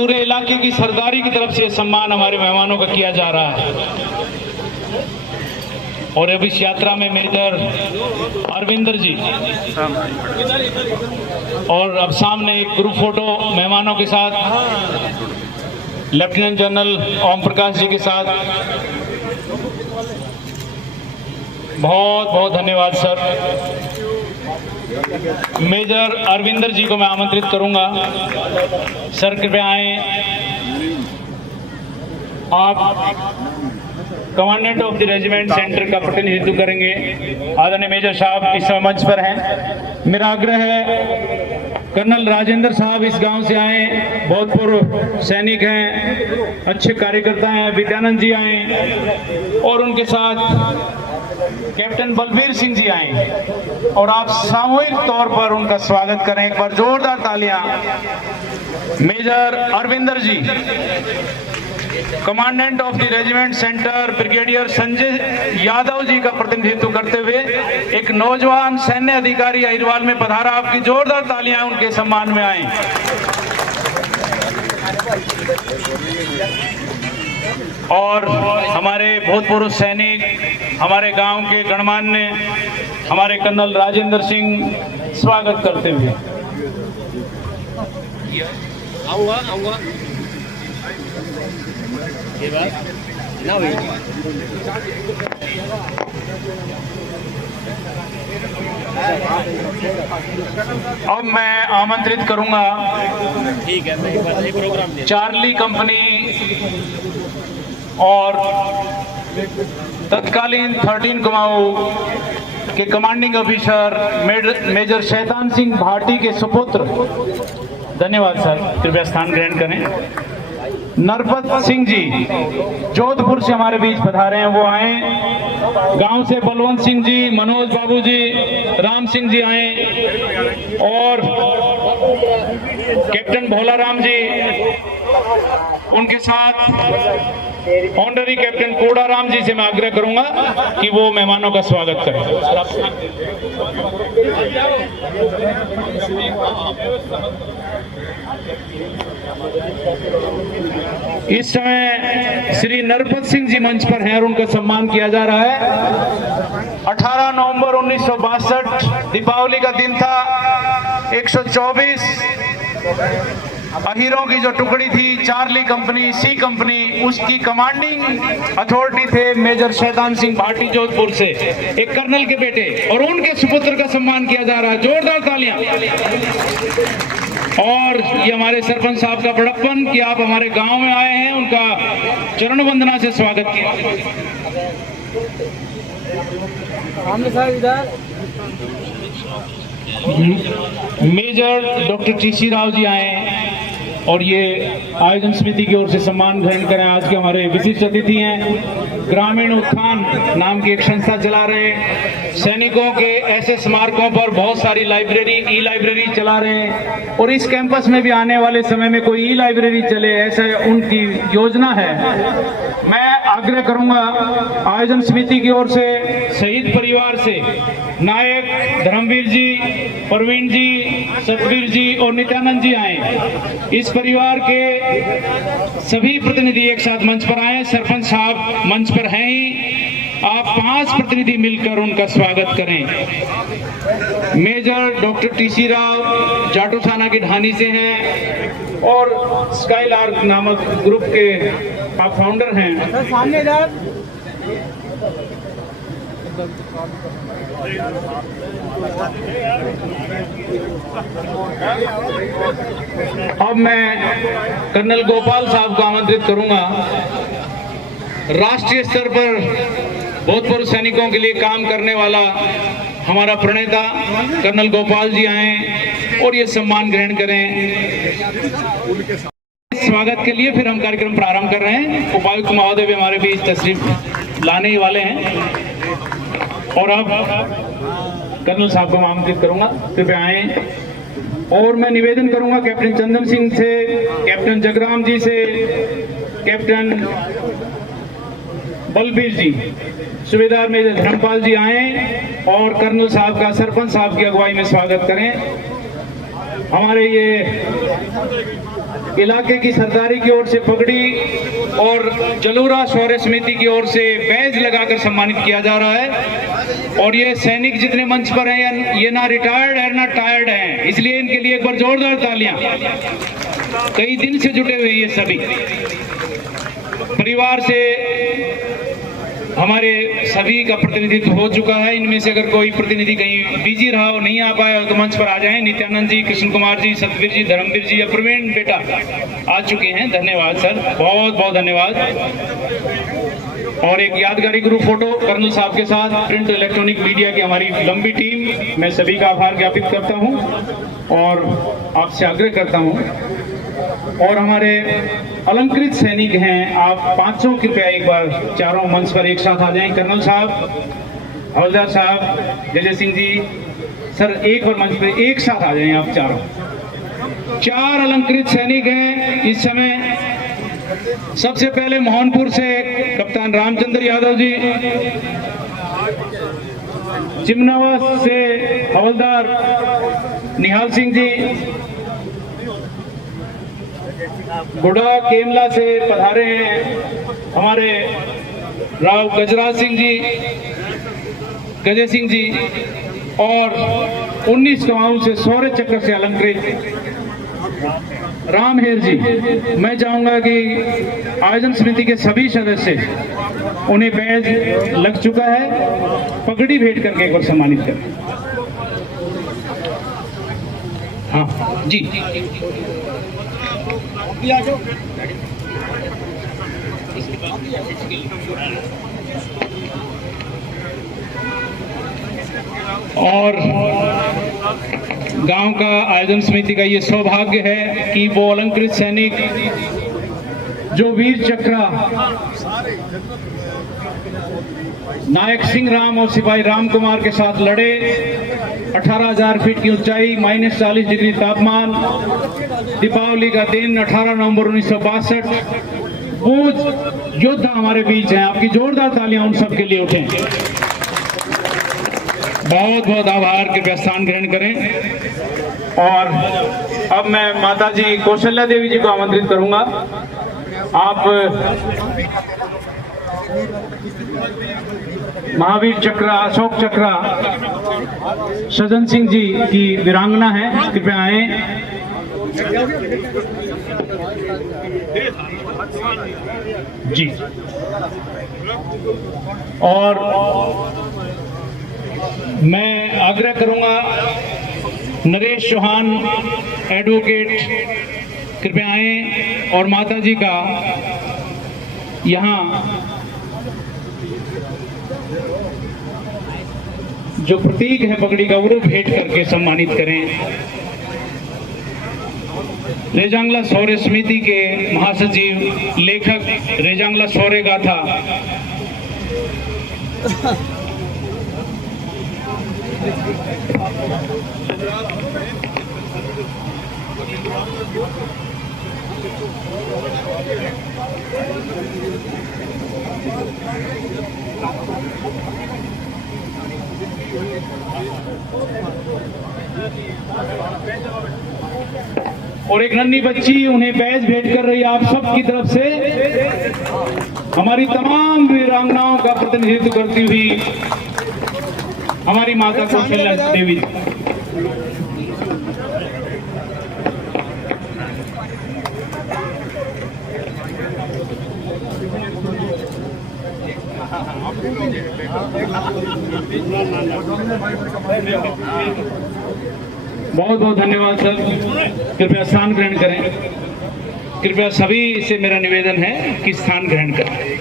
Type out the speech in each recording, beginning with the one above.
पूरे इलाके की सरदारी की तरफ से सम्मान हमारे मेहमानों का किया जा रहा है। और अब इस यात्रा में मेजर अरविंदर जी और अब सामने एक ग्रुप फोटो मेहमानों के साथ लेफ्टिनेंट जनरल ओम प्रकाश जी के साथ। बहुत बहुत धन्यवाद सर। मेजर अरविंदर जी को मैं आमंत्रित करूंगा। सर कृपया आए। आप commandant of the regiment centre का प्रतिनिधित्व करेंगे। आदरणीय मेजर साहब इस समय मंच पर हैं। मेरा आग्रह है कर्नल राजेंद्र साहब इस गांव से आए, बहुत पूर्व सैनिक हैं, अच्छे कार्यकर्ता हैं। विद्यानंद जी आए और उनके साथ कैप्टन बलबीर सिंह जी आए और आप सामूहिक तौर पर उनका स्वागत करें। एक बार जोरदार तालियां। Major Arvinder ji commandant of the regiment centre brigadier Sanjay Yadav ji का प्रतिनिधित्व करते हुए एक नौजवान सैन्य अधिकारी अहिरवाल में पधारा। आपकी जोरदार तालियां उनके सम्मान में आए। और हमारे भूतपूर्व सैनिक, हमारे गांव के गणमान्य, हमारे कर्नल राजेंद्र सिंह स्वागत करते हुए। आऊंगा ये बात ना हुई। अब मैं आमंत्रित करूंगा, ठीक है, प्रोग्राम चार्ली कंपनी और तत्कालीन 13 कुमाऊं के commanding officer major Shaitan Singh Bhati के सुपुत्र, धन्यवाद सर, कृपया स्थान ग्रहण करें। नरपत सिंह जी जोधपुर से हमारे बीच पधारे हैं, वो आए। गांव से बलवंत सिंह जी, मनोज बाबू जी, राम सिंह जी आए और कैप्टन भोलाराम जी, उनके साथ ऑनरी कैप्टन कोड़ाराम जी से मैं आग्रह करूंगा कि वो मेहमानों का स्वागत करें। इस समय श्री नरपत सिंह जी मंच पर हैं और उनका सम्मान किया जा रहा है। 18 नवंबर 1962 दीपावली का दिन था। 124 अहीरों की जो टुकड़ी थी, चार्ली कंपनी, सी कंपनी, उसकी कमांडिंग अथॉरिटी थे मेजर शैतान सिंह भाटी जोधपुर से, एक कर्नल के बेटे, और उनके सुपुत्र का सम्मान किया जा रहा है। जोरदार तालियां। और ये हमारे सरपंच साहब का बड़प्पन कि आप हमारे गांव में आए हैं, उनका चरण वंदना से स्वागत किया। Major doctor TC Rao ji आए और ये आयोजन समिति की ओर से सम्मान ग्रहण करें। आज के हमारे विशिष्ट अतिथि हैं। ग्रामीण उत्थान नाम की एक संस्था चला रहे हैं। सैनिकों के ऐसे स्मारकों पर बहुत सारी लाइब्रेरी, ई लाइब्रेरी चला रहे हैं और इस कैंपस में भी आने वाले समय में कोई ई लाइब्रेरी चले, ऐसा उनकी योजना है। मैं आग्रह करूंगा आयोजन समिति की ओर से, शहीद परिवार से नायक धर्मवीर जी, प्रवीण जी, सतवीर जी और नित्यानंद जी आए। इस परिवार के सभी प्रतिनिधि एक साथ मंच पर आए। सरपंच साहब मंच पर हैं ही, आप 5 प्रतिनिधि मिलकर उनका स्वागत करें। मेजर डॉक्टर टीसी राव जाटो थाना के ढानी से हैं और स्काईलार्क नामक ग्रुप के आप फाउंडर हैं। सामने अब मैं कर्नल गोपाल साहब को आमंत्रित करूंगा। राष्ट्रीय स्तर पर भूतपूर्व सैनिकों के लिए काम करने वाला हमारा प्रणेता कर्नल गोपाल जी आए और ये सम्मान ग्रहण करें। स्वागत के लिए फिर हम कार्यक्रम प्रारंभ कर रहे हैं। उपायुक्त महोदय भी हमारे बीच तशरीफ लाने ही वाले हैं और अब कर्नल साहब को आमंत्रित करूंगा, कृपया आए। और मैं निवेदन करूंगा कैप्टन चंदन सिंह से, कैप्टन जगराम जी से, कैप्टन बलबीर जी, सूबेदार मेजर धर्मपाल जी आए और कर्नल साहब का सरपंच साहब की अगुवाई में स्वागत करें। हमारे ये इलाके की सरदारी की ओर से पगड़ी और जलूरा शौर्य समिति की ओर से बैज लगाकर सम्मानित किया जा रहा है। और ये सैनिक जितने मंच पर हैं ये ना रिटायर्ड है ना टायर्ड हैं, इसलिए इनके लिए एक बार जोरदार तालियां। कई दिन से जुटे हुए ये सभी परिवार से हमारे सभी का प्रतिनिधित्व हो चुका है। इनमें से अगर कोई प्रतिनिधि कहीं बिजी रहा हो, नहीं आ पाया हो, तो मंच पर आ जाएं। नित्यानंद जी, कृष्ण कुमार जी, सतवीर जी, धर्मवीर जी या प्रवीण बेटा आ चुके हैं। धन्यवाद सर, बहुत बहुत धन्यवाद। और एक यादगारी ग्रुप फोटो कर्नल साहब के साथ प्रिंट इलेक्ट्रॉनिक मीडिया की हमारी लंबी टीम, मैं सभी का आभार ज्ञापित करता हूं और आपसे आग्रह करता हूं। और हमारे अलंकृत सैनिक हैं, आप पांचों कृपया एक बार चारों मंच पर एक साथ आ जाएं। कर्नल साहब, हवलदार साहब, जय सिंह जी, सर एक और मंच पे एक साथ आ जाएं। आप चार अलंकृत सैनिक हैं इस समय। सबसे पहले मोहनपुर से कप्तान रामचंद्र यादव जी, चिमनावास से हवलदार निहाल सिंह जी, गुड़ा केमला से पधारे हैं हमारे राव गजराज सिंह जी, गजय सिंह जी, और 19 गांव से शौर्य चक्र से अलंकृत रामहेर जी। मैं चाहूंगा कि आयोजन समिति के सभी सदस्य, उन्हें बैज लग चुका है, पगड़ी भेंट करके एक बार सम्मानित करें। हाँ जी, और गांव का आयोजन समिति का ये सौभाग्य है कि वो अलंकृत सैनिक जो वीर चक्रा नायक सिंह राम और सिपाही राम कुमार के साथ लड़े, 18,000 फीट की ऊंचाई, -40 डिग्री तापमान, दीपावली का दिन 18 नवंबर 1962, वो योद्धा हमारे बीच हैं। आपकी जोरदार तालियां उन सब के लिए उठें। बहुत बहुत आभार, कृपया स्थान ग्रहण करें। और अब मैं माता जी कौशल्या देवी जी को आमंत्रित करूंगा। आप महावीर चक्रा, अशोक चक्रा सजन सिंह जी की वीरांगना है, कृपया आए। जी, और मैं आग्रह करूंगा नरेश चौहान एडवोकेट कृपया आए और माता जी का यहाँ जो प्रतीक है पगड़ी का वो भेंट करके सम्मानित करें। रेजांगला शौर्य समिति के महासचिव, लेखक रेजांगला शौर्य गाथा और एक नन्ही बच्ची उन्हें बैज भेंट कर रही है। आप सब की तरफ से हमारी तमाम वीरांगनाओं का प्रतिनिधित्व करती हुई हमारी माता कौशल्या देवी। बहुत बहुत धन्यवाद सर, कृपया स्थान ग्रहण करें। कृपया सभी से मेरा निवेदन है कि स्थान ग्रहण करें।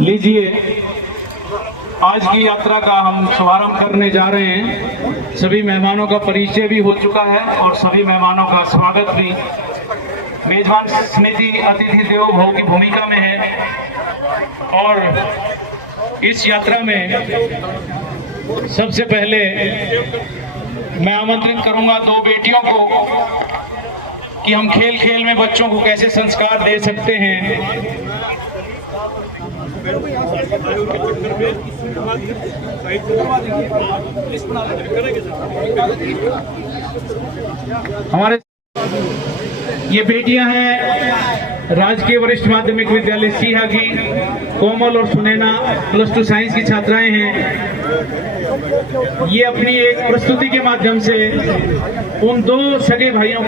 लीजिए, आज की यात्रा का हम शुभारंभ करने जा रहे हैं। सभी मेहमानों का परिचय भी हो चुका है और सभी मेहमानों का स्वागत भी। मेजबान समिति अतिथि देवो भव की भूमिका में है और इस यात्रा में सबसे पहले मैं आमंत्रित करूंगा दो बेटियों को कि हम खेल खेल में बच्चों को कैसे संस्कार दे सकते हैं। हमारे ये बेटियां हैं राजकीय वरिष्ठ माध्यमिक विद्यालय सीहा की, कोमल और सुनैना +2 साइंस की छात्राएं हैं। ये अपनी एक प्रस्तुति के माध्यम से उन 2 सगे भाइयों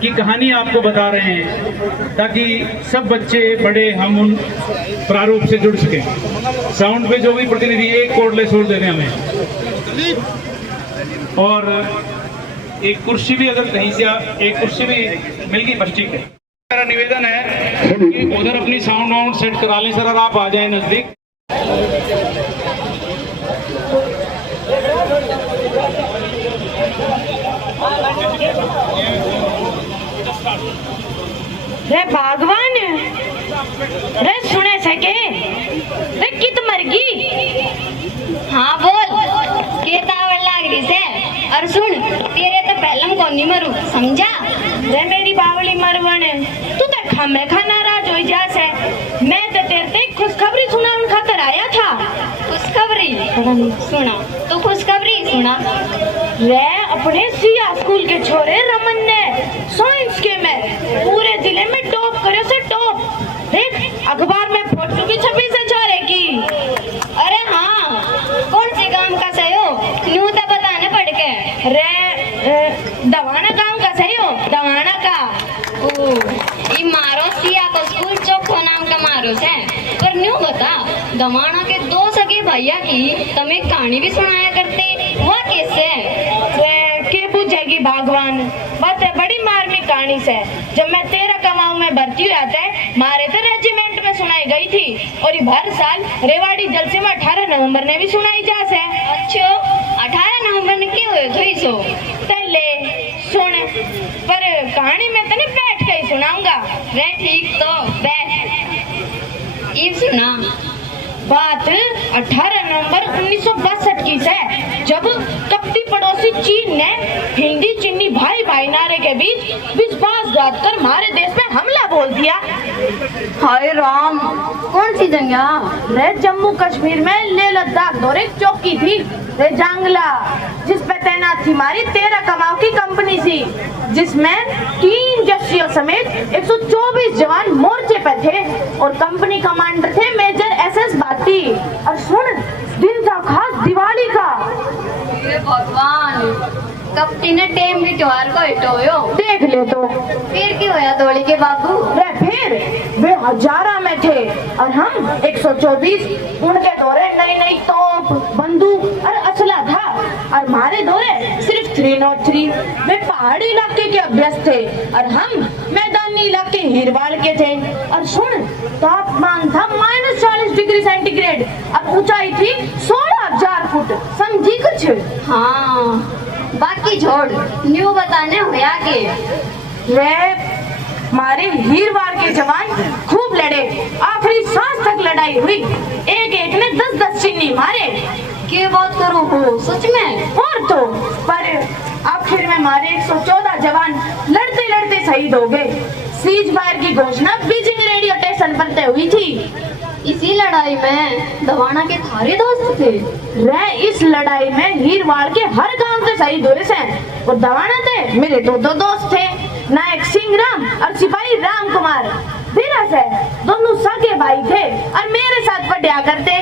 की कहानी आपको बता रहे हैं, ताकि सब बच्चे बड़े हम उन प्रारूप से जुड़ सके। साउंड पे जो भी प्रतिनिधि एक कोडलेस छोड़ देने हमें, और एक कुर्सी भी अगर कहीं से एक कुर्सी भी मिल गई बस ठीक है। मेरा निवेदन है कि उधर अपनी साउंड वाउंड सेट करा लें सर, और आप आ जाएं नजदीक। रे भगवान, रे सुने सके रे कित मर गई। हाँ बोल के तावड़ लाग रही से, और सुन तेरे तो पहलम को नहीं मरू समझा। रे मेरी बावली मरवन तू तो खामे खा नाराज हो जा से। मैं तो तेरे खुशखबरी सुनाने खातर आया था। खुशखबरी सुना तो खुशखबरी सुना। रे अपने सिया स्कूल के छोरे रमन ने साइंस के में पूरे जिले में टॉप करे से टॉप। देख अखबार में फोटो की छपी से छोरे की। अरे हाँ कौन से गांव का सही हो न्यू तो बताने पड़ के। रे दवाना गांव का सही हो, दवाना का। ओ ये मारो सिया को स्कूल चौको नाम का मारो से। पर न्यू बता दवाना के 2 सगे भैया की तुम्हें कहानी भी सुनाया करते, वह कैसे के पूछेगी भगवान। बात है बड़ी मार्मिक कहानी से। जब मैं 13 कमाऊ में भर्ती हुआ था, मारे तो रेजिमेंट में सुनाई गई थी, और ये हर साल रेवाड़ी जलसे में 18 नवंबर ने भी सुनाई जा से। अच्छा 18 नवंबर ने क्यों हुए तो सो पहले सुन, पर कहानी में तो नहीं बैठ के ही सुनाऊंगा। रे ठीक तो बैठ ये सुना। बात 18 नवंबर 1962 की है, जब कपटी पड़ोसी चीन ने हिंदी चीनी भाई भाईचारे के बीच विश्वासघात कर हमारे देश में हमला बोल दिया। हाय राम, कौन सी जगह? रे जम्मू कश्मीर में लेह लद्दाख दौरे चौकी थी रे जांगला, जिस पे तैनात थी हमारी 13 कमाओ की कंपनी थी, जिसमें 3 जस्टियों समेत 124 जवान मोर्चे पे थे, और कंपनी कमांडर थे मेजर SS भाटी। और सुन दिन था खास दिवाली का। हे भगवान, कपटी ने टेम भी त्योहार को हटोयो देख ले तो। फिर क्यों होया दौड़ी के बाबू? रे फिर वे हजारा में थे और हम 124। उनके दौरे नई तोप बंदूक और असला था, और हमारे दौरे सिर्फ 303। वे पहाड़ी इलाके के अभ्यस्त थे और हम मैदानी इलाके हीरवाल के थे। और सुन तापमान था -40 डिग्री सेंटीग्रेड और ऊंचाई थी 16,000 फुट। समझी कुछ? हाँ बाकी छोड़, न्यू बताने होया के वे हमारे हीरवार के जवान खूब लड़े, आखिरी सांस तक लड़ाई हुई। एक ने 10-10 चिन्नी मारे। के बात करो हो सच में? और तो पर आखिर में हमारे 114 जवान लड़ते लड़ते शहीद हो गए। सीज फायर की घोषणा बीजिंग रेडियो स्टेशन पर तय हुई थी। इसी लड़ाई में दवाना के थारे दोस्त थे? रे इस लड़ाई में हीरवाड़ के हर गांव से शहीद हुए थे, और दवाना थे मेरे 2 दोस्त थे, नायक सिंह राम और सिपाही राम कुमार। से दोनों सगे भाई थे और मेरे साथ पढ़ा करते।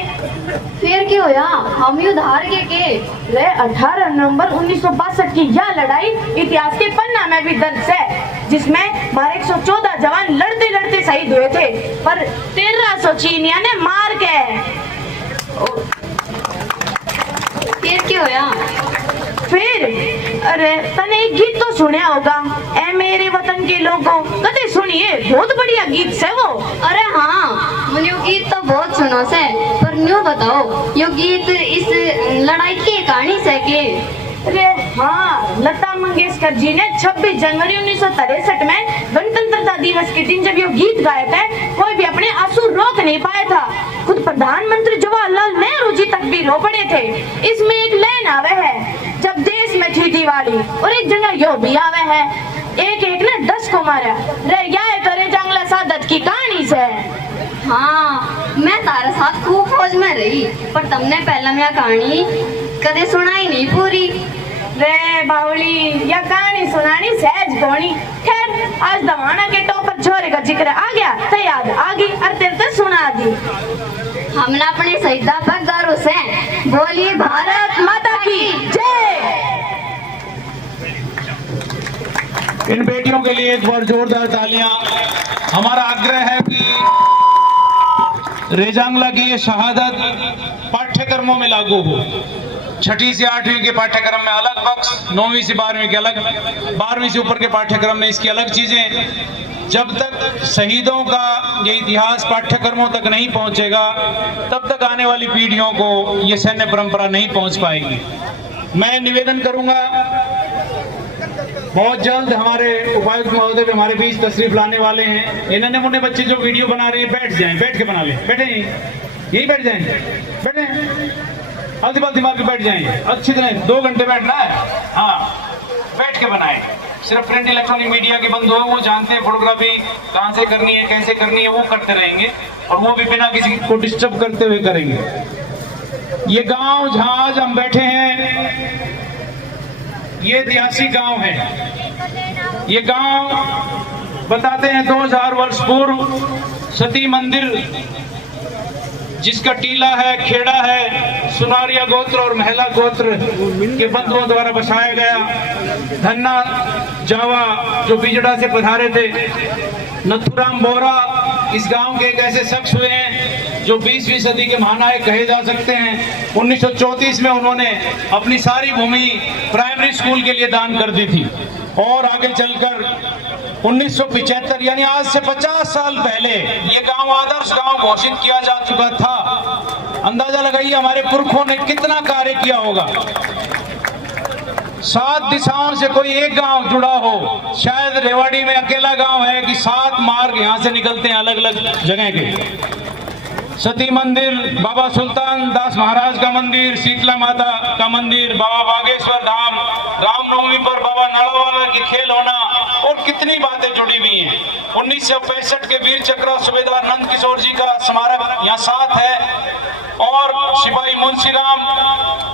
फिर क्या होया? हम युद्ध हार के रे 18 नवंबर 1962 की यह लड़ाई इतिहास के पन्ना में भी दर्ज है, जिसमें हमारे 114 जवान लड़ते लड़ते शहीद हुए थे, पर 1300 चीनिया ने मार के। फिर क्या होया? फिर अरे तने एक गीत तो सुना होगा, ए मेरे वतन के लोगों, कदे सुनिए, बहुत बढ़िया गीत से वो। अरे हाँ, मुझे गीत तो बहुत सुना से, पर न्यू बताओ यो गीत इस लड़ाई की कहानी से के? अरे हाँ, लता मंगेशकर जी ने 26 जनवरी 1963 में गणतंत्रता दिवस के दिन जब ये गीत गाया था, कोई भी अपने आंसू रोक नहीं पाया था। खुद प्रधानमंत्री जवाहरलाल नेहरू जी तक भी रो पड़े थे। इसमें एक लाइन आवे है, जब देश में थी दिवाली, और एक जगह यो भी आवे है, एक एक ने 10 को मारा रे गया है तेरे जंगला सादत की कहानी से। हाँ, मैं तारे साथ खूब फौज में रही, पर तुमने पहला मैं कहानी कदे सुनाई नहीं पूरी। रे बावली, यह कहानी सुनानी सहज कोनी। खैर, आज दवाना के टोपर छोरे का जिक्र आ गया तो याद आ गई और तेरे तो सुना दी। हमने अपने शहीदा पर गर्व से बोलिए भारत माता की जय। इन बेटियों के लिए एक बार जोरदार तालियां। हमारा आग्रह है कि रेजांगला की ये शहादत पाठ्यक्रमों में लागू हो। 6ठी से 8वीं के पाठ्यक्रम में अलग बक्स, 9वीं से 12वीं के अलग, 12वीं से ऊपर के पाठ्यक्रम में इसकी अलग चीजें। जब तक शहीदों का ये इतिहास पाठ्यक्रमों तक नहीं पहुंचेगा, तब तक आने वाली पीढ़ियों को ये सैन्य परंपरा नहीं पहुंच पाएगी। मैं निवेदन करूंगा, बहुत जल्द हमारे उपायुक्त महोदय भी हमारे बीच तशरीफ लाने वाले हैं। इन्होंने मुन्ने बच्चे जो वीडियो बना रहे हैं, बैठ जाएं, बैठ के बना लें, बैठे यही बैठ जाएं, बैठे हल्दी बाल दिमाग में बैठ जाएंगे अच्छी तरह। 2 घंटे बैठना है, हाँ, बैठ के बनाएं। सिर्फ प्रिंट इलेक्ट्रॉनिक मीडिया के बंधु हैं, वो जानते हैं फोटोग्राफी कहाँ से करनी है, कैसे करनी है, वो करते रहेंगे और वो भी बिना किसी को डिस्टर्ब करते हुए करेंगे। ये गांव जहां आज हम बैठे हैं, ये ऐतिहासिक गांव है। ये गांव बताते हैं 2000 वर्ष पूर्व सती मंदिर, जिसका टीला है, खेड़ा है, सुनारिया गोत्र और महिला गोत्र के बंधुओं द्वारा बसाया गया। धन्ना जावा जो बिजड़ा से पधारे थे, नथुराम बोरा इस गांव के एक ऐसे शख्स हुए हैं जो 20वीं सदी के महानायक कहे जा सकते हैं। 1934 में उन्होंने अपनी सारी भूमि प्राइमरी स्कूल के लिए दान कर दी थी और आगे चलकर 1975 यानी आज से 50 साल पहले ये गांव आदर्श गांव घोषित किया जा चुका था। अंदाजा लगाइए हमारे पुरखों ने कितना कार्य किया होगा। 7 दिशाओं से कोई एक गांव जुड़ा हो। शायद रेवाड़ी में अकेला गांव है कि 7 मार्ग यहां से निकलते हैं अलग अलग जगह के। सती मंदिर, बाबा सुल्तान दास महाराज का मंदिर, शीतला माता का मंदिर, बाबा बागेश्वर धाम, रामनवमी पर बाबा नड़ावाला की खेल होना और कितनी बातें जुड़ी हुई हैं। 1965 के वीर चक्र सूबेदार नंद किशोर जी का स्मारक यहाँ साथ है और सिपाही मुंशीराम,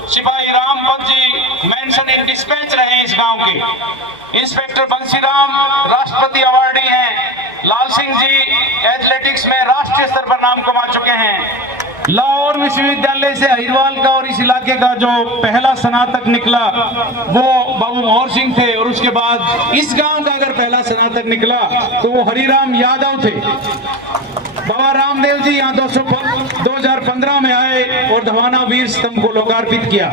सिपाही रामपत जी मेंशन इन डिस्पैच रहे हैं इस गांव के। इंस्पेक्टर बंसीराम राष्ट्रपति अवार्डी हैं। लाल सिंह जी एथलेटिक्स में राष्ट्रीय स्तर पर नाम कमा चुके हैं। लाहौर विश्वविद्यालय से हरिद्वार का और इस इलाके का जो पहला स्नातक निकला वो बाबू मोहर सिंह थे और उसके बाद इस गांव का अगर पहला स्नातक निकला तो वो हरिराम यादव थे। बाबा रामदेव जी यहाँ 2015 में आए और धवाना वीर स्तंभ को लोकार्पित किया।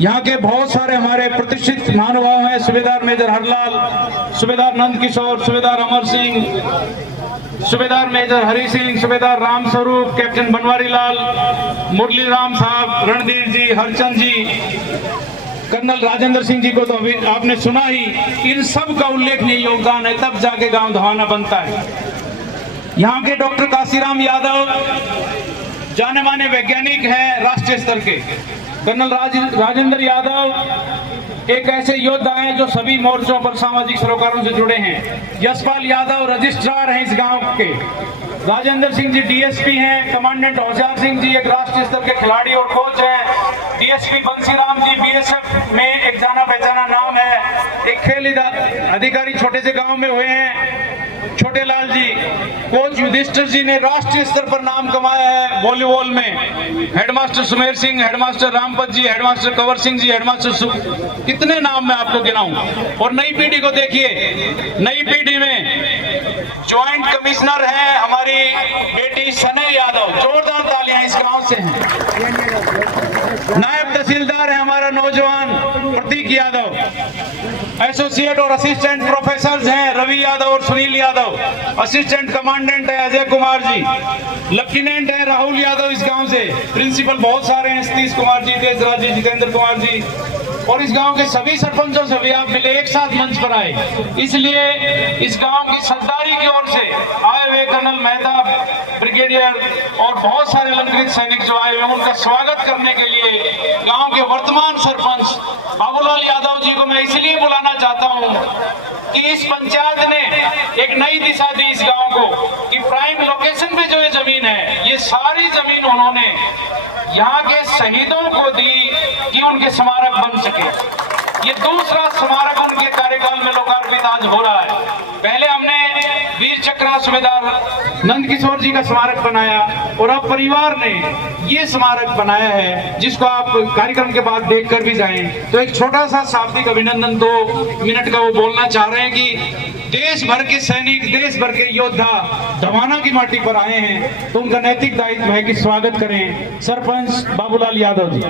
यहाँ के बहुत सारे हमारे प्रतिष्ठित महानुभाव हैं, सूबेदार मेजर हरलाल, सूबेदार नंद किशोर, सूबेदार अमर सिंह, सूबेदार मेजर हरि सिंह, सूबेदार राम स्वरूप, कैप्टन बनवारी लाल, मुरली राम साहब, रणधीर जी, हरचंद जी, कर्नल राजेंद्र सिंह जी को तो अभी आपने सुना ही। इन सब का उल्लेखनीय योगदान है, तब जाके गांव धवाना बनता है। यहाँ के डॉक्टर काशीराम यादव जाने माने वैज्ञानिक हैं राष्ट्रीय स्तर के। कर्नल राजेंद्र यादव एक ऐसे योद्धा हैं जो सभी मोर्चों पर सामाजिक सरोकारों से जुड़े हैं। यशपाल यादव रजिस्ट्रार हैं इस गांव के। राजेंद्र सिंह जी डीएसपी हैं। कमांडेंट होशियार सिंह जी एक राष्ट्रीय स्तर के खिलाड़ी और कोच हैं। डीएसपी बंसीराम जी बीएसएफ में एक जाना पहचाना नाम है। एक खेल अधिकारी छोटे से गांव में हुए हैं छोटे लाल जी। कोच युधिष्ठिर जी ने राष्ट्रीय स्तर पर नाम कमाया है वॉलीबॉल में। हेडमास्टर सुमेर सिंह, हेडमास्टर रामपत जी, हेडमास्टर कंवर सिंह जी, हेडमास्टर कितने नाम मैं आपको गिनाऊं। और नई पीढ़ी को देखिए, नई पीढ़ी में ज्वाइंट कमिश्नर है हमारी बेटी सनय यादव, जोरदार तालियां इस गांव से हैं। नायब तहसीलदार है हमारा नौजवान प्रतीक यादव। एसोसिएट और असिस्टेंट प्रोफेसर हैं रवि यादव और सुनील यादव। असिस्टेंट कमांडेंट है अजय कुमार जी। लेफ्टिनेंट है राहुल यादव इस गांव से। प्रिंसिपल बहुत सारे हैं, सतीश कुमार जी, तेजराज जी, जितेंद्र कुमार जी। और इस गांव के सभी सरपंचों से भी आप मिले, एक साथ मंच पर आए। इसलिए इस गांव की सरदारी की ओर से आए हुए कर्नल मेहता, ब्रिगेडियर और बहुत सारे अलंकृत सैनिक जो आए हुए उनका स्वागत करने के लिए गांव के वर्तमान सरपंच बाबूलाल यादव जी को मैं इसलिए बुलाना चाहता हूं कि इस पंचायत ने एक नई दिशा दी इस गांव को कि प्राइम लोकेशन पे जो ये जमीन है, ये सारी जमीन उन्होंने यहाँ के शहीदों को दी कि उनके स्मारक बन सके। ये दूसरा स्मारक उनके कार्यकाल में लोकार्पित आज हो रहा है। पहले हमने वीर चक्र सूबेदार नंद किशोर जी का स्मारक बनाया और अब परिवार ने ये स्मारक बनाया है, जिसको आप कार्यक्रम के बाद देखकर भी जाएं। तो एक छोटा सा शाब्दिक अभिनंदन 2 मिनट का वो बोलना चाह रहे हैं कि देश भर के सैनिक, देश भर के योद्धा धवाना की माटी पर आए हैं, तो उनका नैतिक दायित्व है कि स्वागत करें। सरपंच बाबूलाल यादव जी।